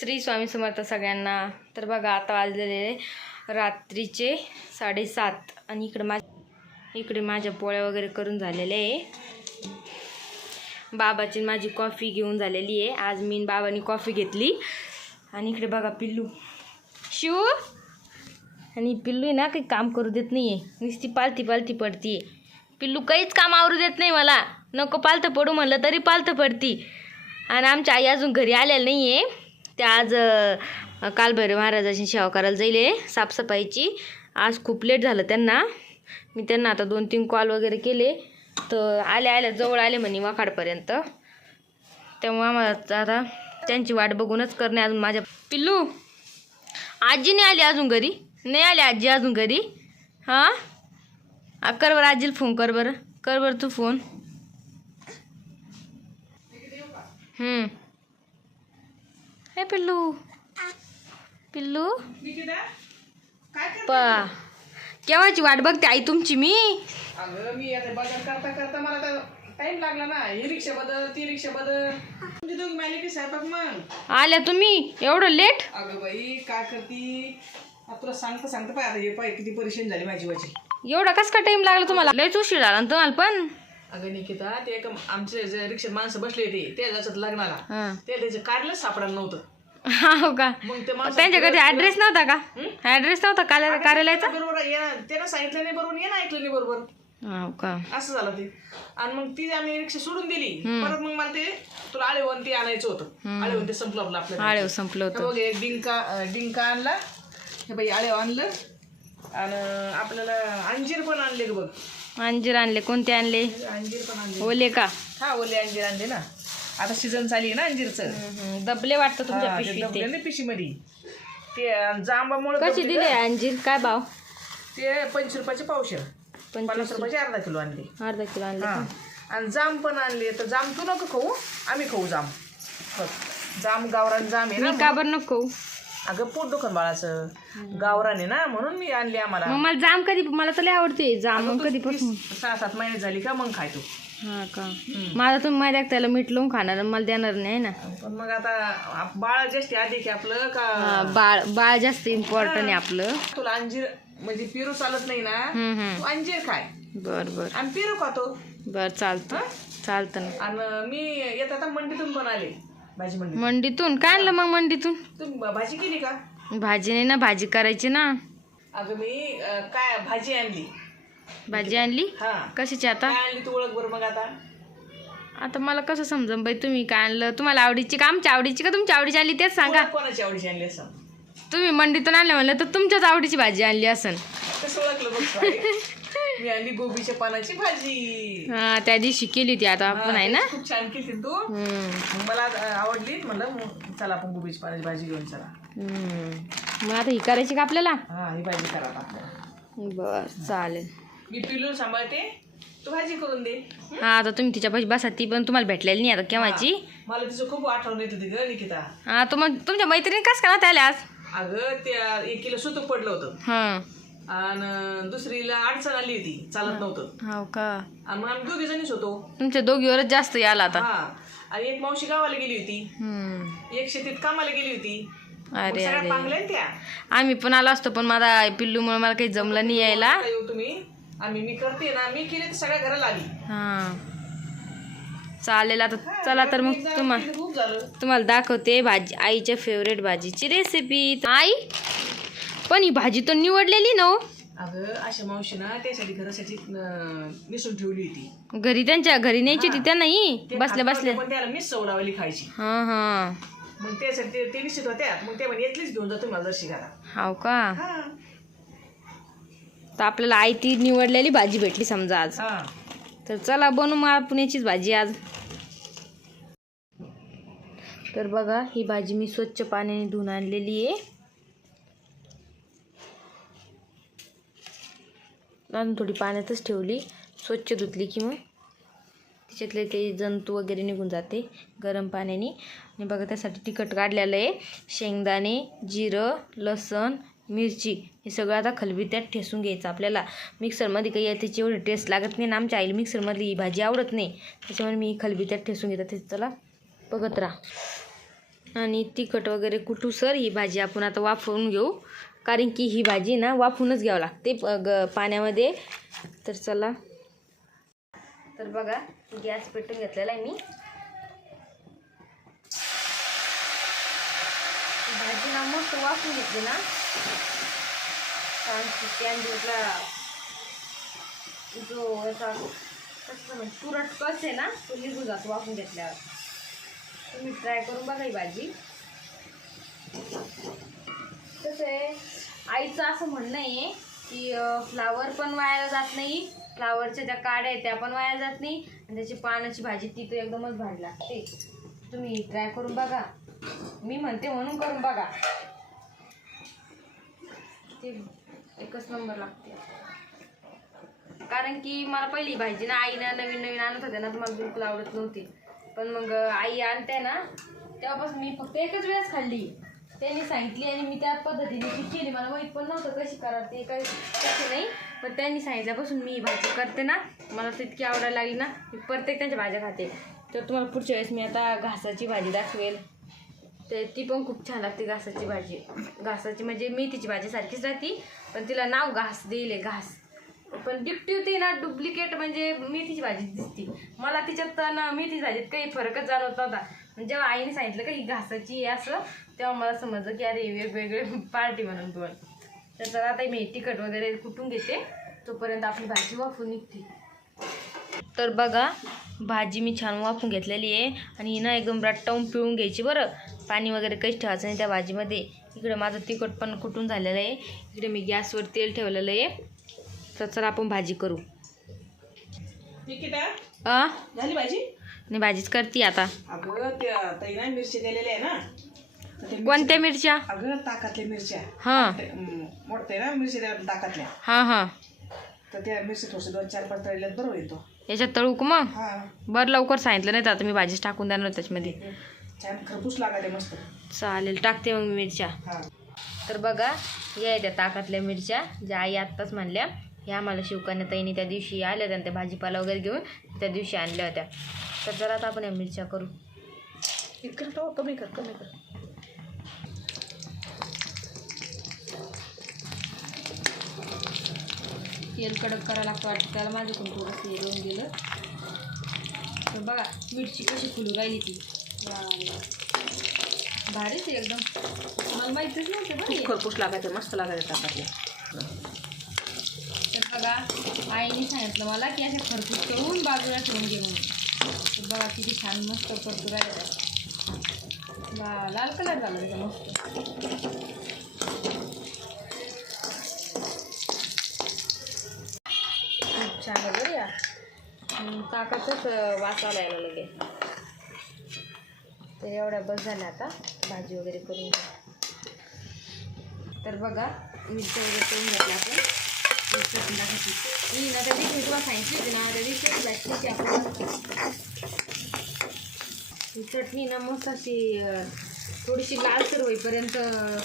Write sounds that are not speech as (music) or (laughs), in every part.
श्री स्वामी समर्थ सगळ्यांना. तर बघा आता वाजलेले रात्रीचे साडेसात आणि इकडे मा इकडे माझ्या पोळ्या वगैरे करून झालेल्या आहे. बाबाची माझी कॉफी घेऊन झालेली आहे. आज मी बाबानी कॉफी घेतली. आणि इकडे बघा पिल्लू. शिव! आणि पिल्लू आहे ना काही काम करू देत नाही आहे नुसती पालती पालती पडती पिल्लू काहीच काम आवरू देत नाही मला. नको पालतं पडू म्हणलं तरी पालतं पडती. आणि आमच्या आई अजून घरी आलेलं नाही आहे त्या आज कालभैरव महाराजाची सेवा करायला जाईल साफसफाईची. आज खूप लेट झालं त्यांना. मी त्यांना आता दोन तीन कॉल वगैरे केले. तर आल्या आल्या जवळ आले म्हणे वाखाडपर्यंत. त्यामुळे आम्हाला आता त्यांची वाट बघूनच करणे अजून माझ्या पिल्लू! आजी नाही आली अजून घरी? नाही आली आजी अजून घरी? हां? कर बरं आजीला फोन कर बरं. कर बरं तू फोन हम्म. हे पिल्लू. पिल्लू. पा. केव्हाची वाट बघते आई तुमची मी? अगं मी आता बदल करता करता मला तर टाइम लागला ना. ही रिक्षा बदल ती रिक्षा बदल. तुमची दोघी माहिती की स्वयंपाक मग. आल्या तुम्ही? एवढं लेट अगं बाई काय करती? आता तुला सांगता सांगता पाय आता हे पाय किती परेशान झाली माझी माझी एवढा कस का टाइम लागला तुम्हाला? लयच उशीर झाला ना तुम्हाला पण? अगं निकिता ते एक आमचे जे रिक्षात माणसं बसले ते ते जायचं लग्नाला. हां. ते त्याचं काढलंच सापडायला नव्हतं. हो का? मग ते माणसं त्यांच्याकडे ॲड्रेस नव्हता का? ॲड्रेस नव्हता कार्या कार्यालयाचा? बरोबर ये ना त्यानं सांगितलं नाही बरोबर ये ना ऐकलं नाही बरोबर. हो का? असं झालं ते. आणि मग ती आम्ही रिक्षा सोडून दिली. परत मग मला ते तुला आळेवन ते आणायचं होतं. आळेवन ते संपलं आपलं आपलं आळेव संपलं हे होतं बघ एक डिंका अं, डिंका आणला. हे बाई आळे आणलं. आणि आपल्याला अंजीर पण आणले ग बघ. अंजीर आणले. कोणते आणले? अंजीर पण आणले ओले का? हा ओले अंजीर आणले ना. आता सीझन चालू आहे ना अंजीरचं. दबले वाटतं तुमच्या ना पिशीमध्ये ते. जांबामुळे कशी दिले. अंजीर? काय भाव? ते पंचवीस रुपयाचे पावशे पन्नास रुपयाचे अर्धा किलो आणले. अर्धा किलो आणले आणि जाम पण आणले. तर जाम तू नको खाऊ आम्ही खाऊ जाम. जाम गावरान जाम आहे ना. का बरं नको खाऊ? अगं पोट दुखन बाळाचं. गावरान ना म्हणून मी आणली आम्हाला. मग मला जाम कधी मला तर लय आवडते. जाम मग कधीपासून? तीस- सहा सात महिने झाली का मग खाय तू. हा का? माझा तुम्ही त्याला मीठ लावून खाणार आणि मला देणार नाही ना? पण मग आता आप- बाळ जास्त आधी की आपलं का? हा, बाळ बाळ जास्त इम्पॉर्टंट आहे आपलं. तुला अंजीर म्हणजे पिरू चालत नाही ना? हम्म हम्म. तू अंजीर खाय. बर बर. आणि पिरू खातो. बर चालतं. चालतं ना. आणि मी येत आता मंडीतून पण आले भाजी मंडी मंडीतून? काय आणलं मग मंडीतून? तुम्ही ब- भाजी केली का? भाजी नाही ना भाजी करायची ना. अगं मी अं, काय भाजी आणली. भाजी आणली? हा. कशाची आता? काय आणली तू ओळख बरं मग आता? आता मला कसं समजन बाई तुम्ही काय आणलं? तुम्हाला आवडीची का आमच्या आवडीची का तुमच्या आवडीची आणली तेच सांगा. ओळख कोणाची आवडीची आणली असं? तुम्ही मंडीतून आणलं म्हणलं तर तुमच्याच आवडीची भाजी आणली कसं ओळखलं बघ? (laughs) मी गोबीच्या पानाची भाजी. हा त्या दिवशी केली होती आता आपण आहे ना? खूप छान केली तू. मला आवडली म्हणलं चला आपण गोबीची पानाची भाजी घेऊन चला. मग आता ही करायची का आपल्याला? हा ही भाजी करा आपल्याला. बर चालेल. मी पिलू सांभाळते. तू भाजी करून दे. हा आता तुम्ही तिच्या पाशी बसा ती पण तुम्हाला भेटलेली नाही आता केव्हाची. मला तिचं खूप आठवण येत होती ग निकिता. हा मग तुमच्या मैत्रिणी कस का त्याला आज? अगं त्या एक किलो सुतूक पडलं होतं. हां. आणि दुसरीला अडचण आली होती. चालत नव्हतं. हो का? आणि मग आम्ही दोघी जणीच होतो. तुमच्या दोघीवरच जास्त याला आता. हा. आणि एक मावशी गावाला गेली होती. हम्म. एक शेतीत कामाला गेली होती. अरे सगळ्या अरे. पांगल्या ना त्या. आम्ही पण आलो असतो पण माझा पिल्लूमुळे मला काही जमलं नाही यायला. आता येऊ तुम्ही. आम्ही मी करते ना मी केली तर सगळ्या घराला आली. हां. चालेल आता चला तर मग तुम्हा खूप झालं. तुम्हाला दाखवते भाजी आईच्या फेवरेट भाजीची रेसिपी आई? पण ही भाजी तर निवडलेली ना हो. अगं अशा मावशी ना त्यासाठी घरासाठी अं, निसून ठेवली होती. घरी त्यांच्या घरी न्यायची होती त्या नाही? ते बसल्या खात बसल्या. नव्हते, पण त्याला मीच सवडावली खायची. हां हां. मग त्यासाठी ते- ते निश्चित होत्या मग ते म्हणे येतलीच घेऊन जातो मला जशी घरा हाव का? हा. तर आपल्याला आई ती निवडलेली भाजी भेटली समजा आज. हा. तर चला बनवू मग पुण्याचीच भाजी आज. तर बघा ही भाजी मी स्वच्छ पाण्याने धुवून आणलेली आहे. आणि थोडी पाण्यातच ठेवली. स्वच्छ धुतली की मग त्याच्यातले ते जंतू वगैरे निघून जाते गरम पाण्याने. आणि बघा त्यासाठी तिखट काढलेलं आहे. शेंगदाणे जिरं लसण मिरची हे सगळं आता खलबीत्यात ठेसून घ्यायचं आपल्याला. मिक्सरमध्ये काही त्याची एवढी टेस्ट लागत नाही ना आमच्या आईला. मिक्सरमधली ही भाजी आवडत नाही. त्याच्यामुळे मी खलबित्यात ठेसून घेतात ते चला बघत राहा. आणि तिखट वगैरे कुठू सर ही भाजी आपण आता वाफवून घेऊ. कारण की ही भाजी ना वाफूनच घ्यावं लागते प- ग पाण्यामध्ये. तर चला. तर बघा गॅस पेटून घेतलेला आहे मी. भाजी ना मस्त वाफून घेतली ना. कारण की जो असा तुरट कस आहे ना तो निघून जातो वाफून घेतल्यावर. तुम्ही ट्राय करून बघा ही भाजी. कसं आहे. आईचं असं म्हणणं आहे की फ्लावर पण वाया जात नाही. फ्लावरच्या ज्या काड्या आहेत त्या पण वाया जात नाही. आणि त्याची पानाची भाजी ती तर एकदमच भारी लागते. तुम्ही ट्राय करून बघा. मी म्हणते म्हणून करून बघा. ते एकच नंबर लागते. कारण की मला पहिली भाजी ना आईनं नवीन नवीन आणत होत्या ना तर मला बिलकुल आवडत नव्हती. पण मग आई आणते ना तेव्हापासून मी फक्त एकच वेळेस खाल्ली. त्यांनी सांगितली आणि मी त्या पद्धतीने ती केली. मला माहीत पण नव्हतं कशी करा ते काही कशी नाही. पण त्यांनी सांगितल्यापासून मी भाजी करते ना मला तर इतकी आवडायला लागली ना मी प्रत्येक त्यांच्या भाज्या खाते. तर तुम्हाला पुढच्या वेळेस मी आता घासाची भाजी दाखवेल. तर ती पण खूप छान लागते घासाची भाजी. घासाची म्हणजे मेथीची भाजी सारखीच राहते पण तिला नाव घास देईल घास. पण डिप्टी होती ना डुप्लिकेट म्हणजे मेथीची भाजी दिसते. मला तिच्यात ना मेथी भाजीत काही फरकच जाणवत नव्हता. जेव्हा आईने सांगितलं का ही घासाची असं तेव्हा मला समजलं की अरे वेगवेगळे पार्टी म्हणून पण तर चला आता मी तिखट वगैरे कुटून घेते. तोपर्यंत आपली भाजी वाफून निघते. तर बघा भाजी मी छान वाफून घेतलेली आहे. आणि ही ना एकदम रट्टावून पिळून घ्यायची बरं. पाणी वगैरे काहीच ठेवायचं नाही त्या भाजीमध्ये. इकडे माझं तिखट पण कुटून झालेलं आहे. इकडे मी गॅसवर तेल ठेवलेलं आहे. तर चला आपण भाजी करू. आ? झाली भाजी? नाही भाजीच करते आता. अगं त्या ताई ना मिरची दिलेल्या आहे ना. कोणत्या मिरच्या? अगं ताकातल्या मिरच्या. हां. मोडते ना मिरची ताकातल्या. हां हां. तर त्या मिरची थोडसे दोन चार पाच तळल्यात बरं होईल तो याच्यात तळू का मग? हा. बरं लवकर सांगितलं नाही तर आता मी भाजीच टाकून देणार त्याच्यामध्ये. छान खरपूस लागते मस्त. चालेल टाकते मग मिरच्या. तर बघा या त्या ताकातल्या मिरच्या. ज्या आई आत्ताच म्हणल्या ह्या आम्हाला शिवकन्याताईने त्या दिवशी आल्या होत्या त्या भाजीपाला वगैरे घेऊन त्या दिवशी आणल्या होत्या. तर जरा आता आपण या मिरच्या करू. इतकं तो कमी कर कमी कर. तेल कडक करायला लागतं वाटतं. त्याला माझ्याकडून थोडंसं येऊन गेलं. तर बघा मिरची कशी फुलू राहिली ती. भारीच आहे एकदम. मला माहितीच नव्हतं हे. खरपूस लागायचं मस्त लागायचं ताकातल्या तर बघा आईने सांगितलं मला की अशा खरपूस तळून बाजूला ठेवून घे म्हणून. तर बघा किती छान मस्त परतू राहिलं लाल कलर झाला त्याचा मस्त खूप छान आहे बरं या हम्म, ताकाचाच अं, वास आला यायला लगे तर एवढ्या बस झाल्या आता. भाजी वगैरे करून घ्या. तर बघा मिरच्या वगैरे करून घेतला आपण. मी ना त्या दिवशी मी तुला सांगितली होती ना त्या दिवशी लागते आपण ही चटणी ना मस्त अशी थोडीशी लालसर होईपर्यंत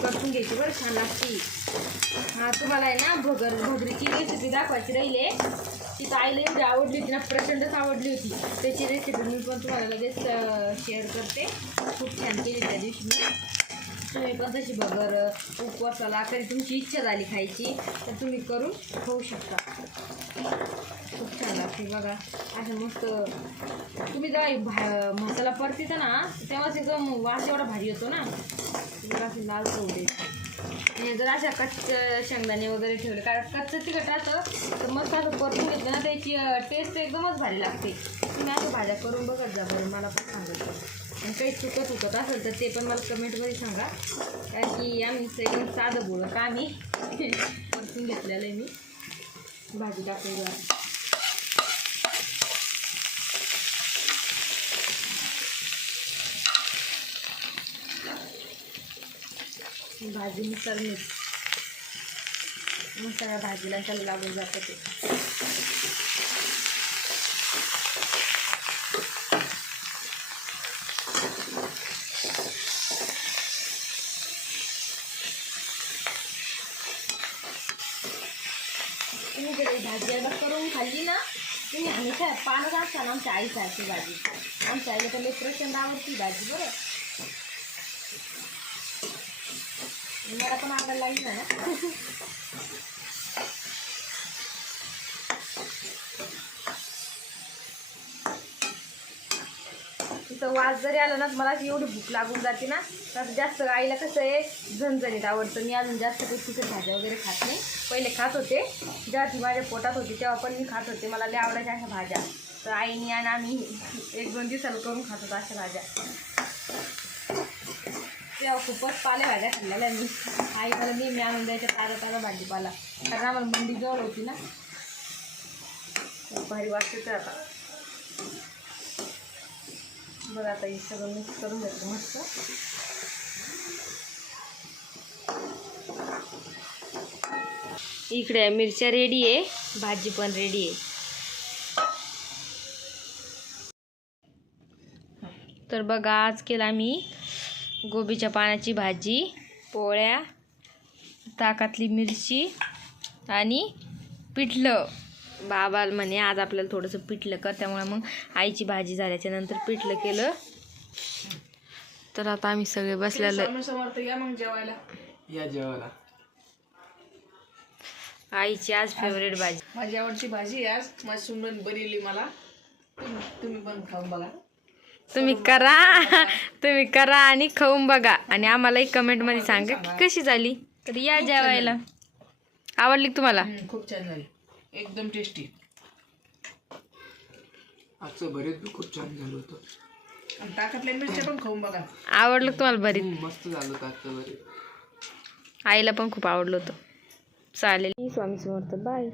परतून घ्यायची बरं छान लागती. हा तुम्हाला आहे ना भगर भगरीची रेसिपी दाखवायची राहिली आहे. ती तर एवढी आवडली होती ना प्रचंडच आवडली होती. त्याची रेसिपी मी पण तुम्हाला लगेच शेअर करते. खूप छान केली त्या दिवशी मी. तुम्ही पण तशी भगर उपवासाला तरी तुमची इच्छा झाली खायची तर तुम्ही करून खाऊ शकता. खूप छान लागते बघा. असं मस्त तुम्ही जेव्हा भा मसाला परतीता ना तेव्हाच एकदम वास एवढा भारी येतो ना. जर असं लाल होते आणि जर अशा कच्च शेंगदाणे वगैरे ठेवले. कारण कच्चं तिखट राहतं तर मस्त असं परतून घेतलं ना त्याची टेस्ट एकदमच भारी लागते. तुम्ही असं भाज्या करून बघत जा बरं मला पण सांगत आणि काही चुकत चुकत असेल तर ते पण मला कमेंटमध्ये सांगा. कारण की आम्ही एकदम साधं बोलत आम्ही. (laughs) परतून घेतलेलं आहे मी. भाजी टाकून भाजी नुसार मीठ मग सगळ्या भाजीला त्याला लागून जातं ते. भाजी आता करून खाल्ली ना तुम्ही हमेशा पानच असता ना आमच्या आईसारखी भाजी. आमच्या आईला तर लई प्रचंड आवडती भाजी बरं. मला पण आवडायला लागली तिथं वास जरी आला ना तर मला एवढी भूक लागून जाते ना. तर जास्त आईला कसं आहे झणझणीत आवडतं. मी अजून जास्त काही तिखट भाज्या वगैरे खात नाही. पहिले खात होते. जेव्हा ती माझ्या पोटात होती तेव्हा पण मी खात होते. मला लय आवडायच्या अशा भाज्या. तर आईने आणि आम्ही एक दोन दिवसाला करून खात होतो अशा भाज्या. तेव्हा खूपच पालेभाज्या खाल्लेल्या मी. आई मला नेहमी आणून द्यायच्या ताजा ताजा भाजीपाला. कारण आम्हाला मंडी जवळ होती ना. खूप भारी वाटते तर आता. बघा आता हे सगळं मिक्स करून घेतो मस्त. इकडे मिरच्या रेडी आहे. भाजी पण रेडी आहे. तर बघा आज केला मी गोबीच्या पानाची भाजी पोळ्या ताकातली मिरची आणि पिठलं. बाबा म्हणे आज आपल्याला थोडंसं पिठलं कर. त्यामुळे मग आईची भाजी झाल्याच्यानंतर पिठलं केलं. तर आता आम्ही सगळे बसलेलं. या मग जेवायला. या जेवायला. आईची आज फेवरेट भाजी. माझी आवडती भाजी आज माझी सुनबन बनवली मला. तुम्ही- तुम्ही पण खाऊन बघा. तुम्ही करा. तुम्ही करा आणि खाऊन बघा. आणि आम्हालाही कमेंटमध्ये सांगा की कशी झाली. तर या जेवायला. आवडली का तुम्हाला? खूप छान झाली. एकदम टेस्टी आजचं भरीत बी खूप छान झालं होतं. आणि ताकातल्या मिरच्या पण खाऊन बघा. आवडलं का तुम्हाला भरीत? हम्म, मस्त झालं होतं आजचं भरीत. आईला पण खूप आवडलं होतं. चालेल. स्वामी समर्थ. बाय